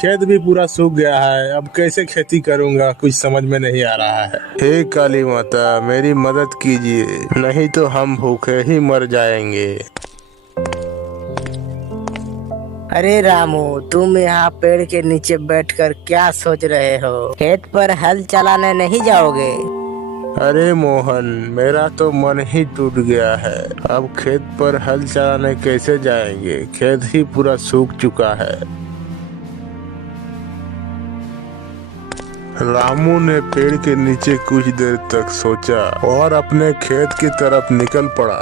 खेत भी पूरा सूख गया है। अब कैसे खेती करूंगा, कुछ समझ में नहीं आ रहा है। हे काली माता, मेरी मदद कीजिए, नहीं तो हम भूखे ही मर जाएंगे। अरे रामू, तुम यहाँ पेड़ के नीचे बैठकर क्या सोच रहे हो? खेत पर हल चलाने नहीं जाओगे? अरे मोहन, मेरा तो मन ही टूट गया है। अब खेत पर हल चलाने कैसे जाएंगे, खेत ही पूरा सूख चुका है। रामू ने पेड़ के नीचे कुछ देर तक सोचा और अपने खेत की तरफ निकल पड़ा।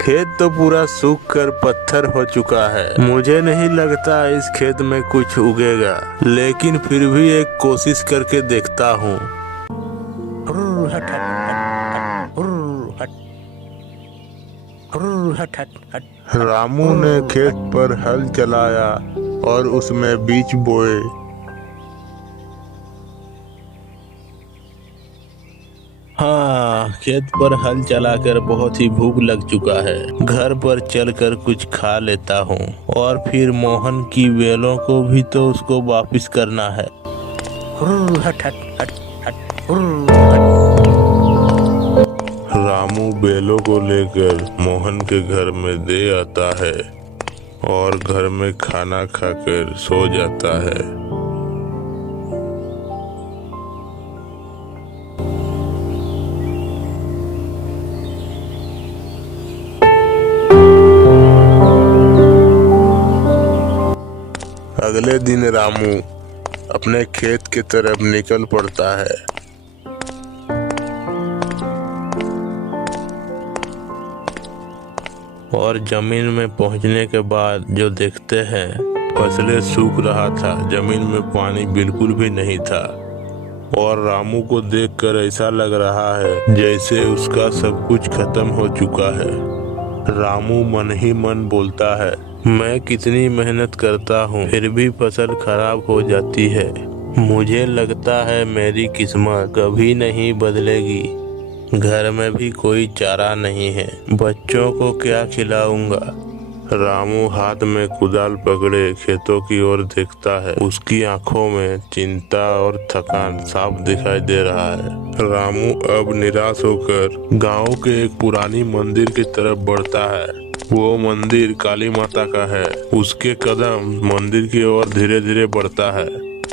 खेत तो पूरा सूख कर पत्थर हो चुका है। मुझे नहीं लगता इस खेत में कुछ उगेगा, लेकिन फिर भी एक कोशिश करके देखता हूँ। रामू ने खेत पर हल चलाया और उसमें बीज बोए। हाँ, खेत पर हल चलाकर बहुत ही भूख लग चुका है। घर पर चलकर कुछ खा लेता हूँ और फिर मोहन की बेलों को भी तो उसको वापस करना है। रामू बेलों को लेकर मोहन के घर में दे आता है और घर में खाना खाकर सो जाता है। अगले दिन रामू अपने खेत की तरफ निकल पड़ता है। और जमीन में पहुंचने के बाद जो देखते हैं, फसलें सूख रहा था, जमीन में पानी बिल्कुल भी नहीं था। और रामू को देखकर ऐसा लग रहा है जैसे उसका सब कुछ खत्म हो चुका है। रामू मन ही मन बोलता है, मैं कितनी मेहनत करता हूँ फिर भी फसल खराब हो जाती है। मुझे लगता है मेरी किस्मत कभी नहीं बदलेगी। घर में भी कोई चारा नहीं है, बच्चों को क्या खिलाऊंगा। रामू हाथ में कुदाल पकड़े खेतों की ओर देखता है। उसकी आंखों में चिंता और थकान साफ दिखाई दे रहा है। रामू अब निराश होकर गांव के एक पुरानी मंदिर की तरफ बढ़ता है। वो मंदिर काली माता का है। उसके कदम मंदिर की ओर धीरे धीरे बढ़ता है।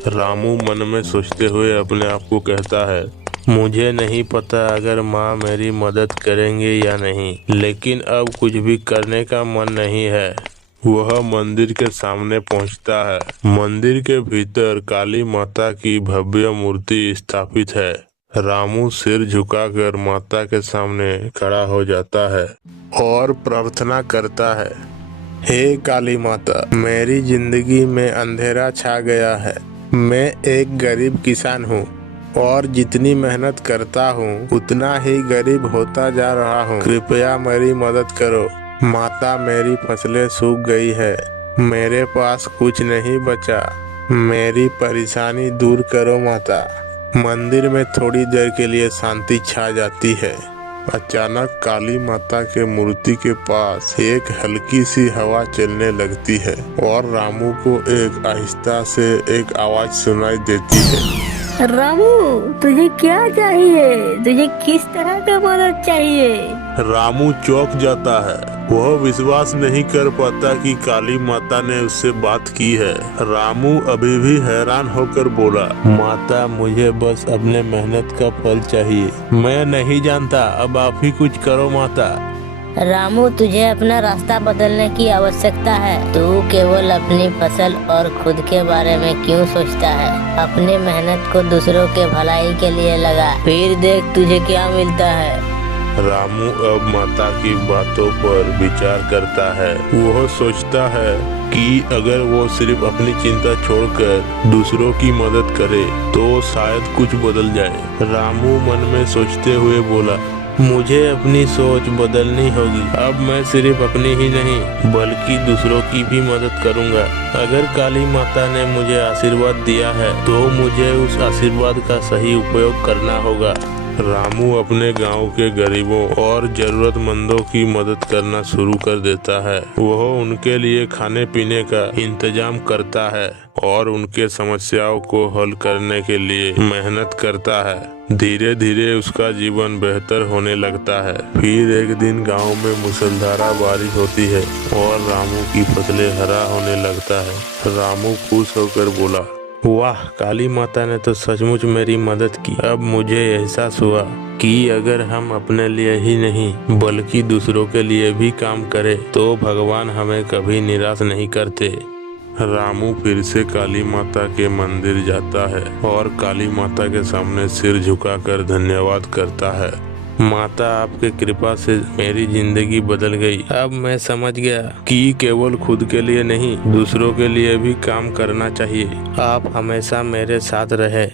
रामू मन में सोचते हुए अपने आप को कहता है, मुझे नहीं पता अगर माँ मेरी मदद करेंगे या नहीं, लेकिन अब कुछ भी करने का मन नहीं है। वह मंदिर के सामने पहुँचता है। मंदिर के भीतर काली माता की भव्य मूर्ति स्थापित है। रामू सिर झुकाकर माता के सामने खड़ा हो जाता है और प्रार्थना करता है, हे काली माता, मेरी जिंदगी में अंधेरा छा गया है। मैं एक गरीब किसान हूँ और जितनी मेहनत करता हूँ उतना ही गरीब होता जा रहा हूँ। कृपया मेरी मदद करो। माता, मेरी फसलें सूख गई है, मेरे पास कुछ नहीं बचा। मेरी परेशानी दूर करो माता। मंदिर में थोड़ी देर के लिए शांति छा जाती है। अचानक काली माता के मूर्ति के पास एक हल्की सी हवा चलने लगती है और रामू को एक आहिस्ता से एक आवाज सुनाई देती है। रामू, तुझे क्या चाहिए? तुझे किस तरह का मदद चाहिए? रामू चौंक जाता है। वह विश्वास नहीं कर पाता कि काली माता ने उससे बात की है। रामू अभी भी हैरान होकर बोला, माता, मुझे बस अपने मेहनत का फल चाहिए। मैं नहीं जानता, अब आप ही कुछ करो माता। रामू, तुझे अपना रास्ता बदलने की आवश्यकता है। तू केवल अपनी फसल और खुद के बारे में क्यों सोचता है? अपनी मेहनत को दूसरों के भलाई के लिए लगा, फिर देख तुझे क्या मिलता है। रामू अब माता की बातों पर विचार करता है। वह सोचता है कि अगर वो सिर्फ अपनी चिंता छोड़कर दूसरों की मदद करे तो शायद कुछ बदल जाए। रामू मन में सोचते हुए बोला, मुझे अपनी सोच बदलनी होगी। अब मैं सिर्फ अपनी ही नहीं बल्कि दूसरों की भी मदद करूंगा। अगर काली माता ने मुझे आशीर्वाद दिया है तो मुझे उस आशीर्वाद का सही उपयोग करना होगा। रामू अपने गांव के गरीबों और जरूरतमंदों की मदद करना शुरू कर देता है। वह उनके लिए खाने पीने का इंतजाम करता है और उनके समस्याओं को हल करने के लिए मेहनत करता है। धीरे धीरे उसका जीवन बेहतर होने लगता है। फिर एक दिन गांव में मूसलाधार बारिश होती है और रामू की फसलें हरा होने लगता है। रामू खुश होकर बोला, वाह, काली माता ने तो सचमुच मेरी मदद की। अब मुझे एहसास हुआ कि अगर हम अपने लिए ही नहीं बल्कि दूसरों के लिए भी काम करें तो भगवान हमें कभी निराश नहीं करते। रामू फिर से काली माता के मंदिर जाता है और काली माता के सामने सिर झुकाकर धन्यवाद करता है। माता, आपके कृपा से मेरी जिंदगी बदल गई। अब मैं समझ गया कि केवल खुद के लिए नहीं दूसरों के लिए भी काम करना चाहिए। आप हमेशा मेरे साथ रहे।